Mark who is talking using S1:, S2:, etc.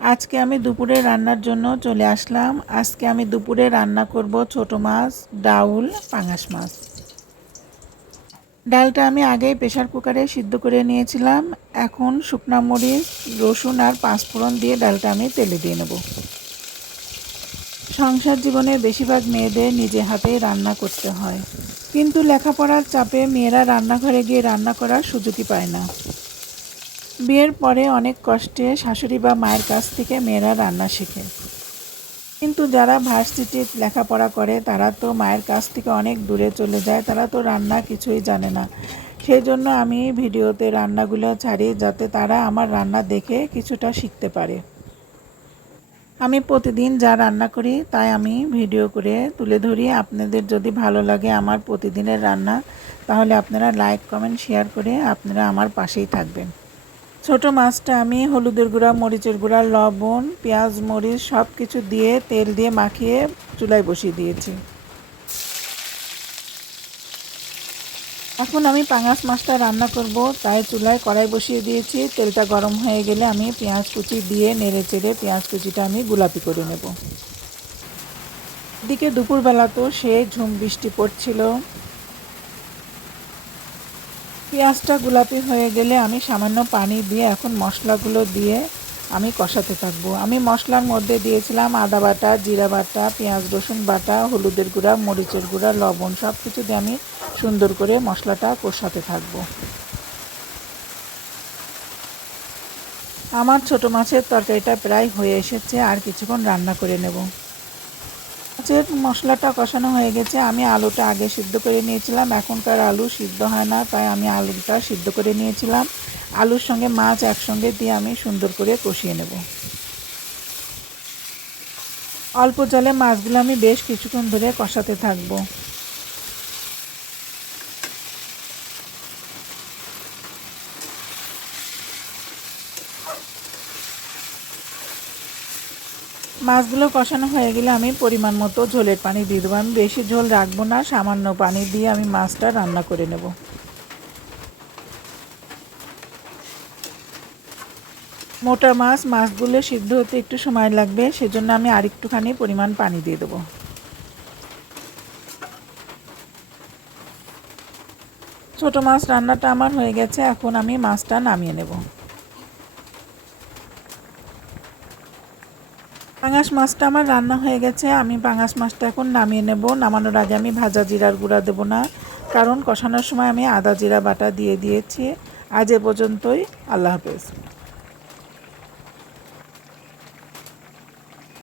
S1: আজকে আমি দুপুরে রান্নার জন্য চলে আসলাম। আজকে আমি দুপুরে রান্না করব ছোট মাছ, ডাউল, পাঙাশ মাছ। ডালটা আমি আগেই প্রেশার কুকারে সিদ্ধ করে নিয়েছিলাম। এখন শুকনা মরিচ, রসুন আর পাঁচফোড়ন দিয়ে ডালটা আমি তেলে দিয়ে নেব। সংসার জীবনে বেশিরভাগ মেয়েদের নিজে হাতেই রান্না করতে হয়। কিন্তু লেখাপড়ার চাপে মেয়েরা রান্নাঘরে গিয়ে রান্না করার সুযোগই পায় না। বিয়ের পরে অনেক কষ্টে শাশুড়ি বা মায়ের কাছ থেকে মেয়েরা রান্না শেখে। কিন্তু যারা ভার্সিটির লেখাপড়া করে, তারা তো মায়ের কাছ থেকে অনেক দূরে চলে যায়, তারা তো রান্না কিছুই জানে না। সেই জন্য আমি ভিডিওতে রান্নাগুলো ছাড়ি যাতে তারা আমার রান্না দেখে কিছুটা শিখতে পারে। আমি প্রতিদিন যা রান্না করি, তাই আমি ভিডিও করে তুলে ধরি। আপনাদের যদি ভালো লাগে আমার প্রতিদিনের রান্না, তাহলে আপনারা লাইক, কমেন্ট, শেয়ার করে আপনারা আমার পাশেই থাকবেন। ছোট মাছটা আমি, হলুদের গুঁড়া, মরিচের গুঁড়া, লবণ, পেঁয়াজ, মরিচ সব কিছু দিয়ে তেল দিয়ে মাখিয়ে চুলায় বসিয়ে দিয়েছি। এখন আমি পাঙাশ মাছটা রান্না করব। তাই চুলায় কড়াই বসিয়ে দিয়েছি। তেলটা গরম হয়ে গেলে আমি পেঁয়াজ কুচি দিয়ে নেড়ে চেড়ে পেঁয়াজ কুচিটা আমি গোলাপি করে নেব। দিকে দুপুরবেলা তো সে ঝুম বৃষ্টি পড়ছিল। পেঁয়াজটা গোলাপি হয়ে গেলে আমি সামান্য পানি দিয়ে এখন মশলাগুলো দিয়ে আমি কষাতে থাকব। আমি মশলার মধ্যে দিয়েছিলাম আদা বাটা, জিরা বাটা, পেঁয়াজ, রসুন বাটা, হলুদের গুঁড়া, মরিচের গুঁড়া, লবণ সব কিছু দিয়ে আমি সুন্দর করে মশলাটা কষাতে থাকব। আমার ছোট মাছের তরকারিটা প্রায় হয়ে এসেছে, আর কিছুক্ষণ রান্না করে নেব। মাছের মশলাটা কষানো হয়ে গেছে, আমি আলুটা আগে সিদ্ধ করে নিয়েছিলাম। এখনকার আলু সিদ্ধ হয় না, তাই আমি আলুটা সিদ্ধ করে নিয়েছিলাম। আলুর সঙ্গে মাছ একসঙ্গে দিয়ে আমি সুন্দর করে কষিয়ে নেব। অল্প জলে মাছগুলো আমি বেশ কিছুক্ষণ ধরে কষাতে থাকব। মাছগুলো কষানো হয়ে গেলে আমি পরিমাণ মতো ঝোলের পানি দিয়ে দেবো। আমি বেশি ঝোল রাখব না, সামান্য পানি দিয়ে আমি মাছটা রান্না করে নেব। মোটা মাছ, মাছগুলো সিদ্ধ হতে একটু সময় লাগবে, সেজন্য আমি আরেকটুখানি পরিমাণ পানি দিয়ে দেবো। ছোট মাছ রান্নাটা আমার হয়ে গেছে, এখন আমি মাছটা নামিয়ে নেব। পাঙাশ মাছটা আমার রান্না হয়ে গেছে, আমি পাঙাশ মাছটা এখন নামিয়ে নেব। নামানোর আগে আমি ভাজা জিরার গুঁড়া দেবো না, কারণ কষানোর সময় আমি আদা জিরা বাটা দিয়ে দিয়েছি। আজ এ পর্যন্তই, আল্লাহ হাফেজ।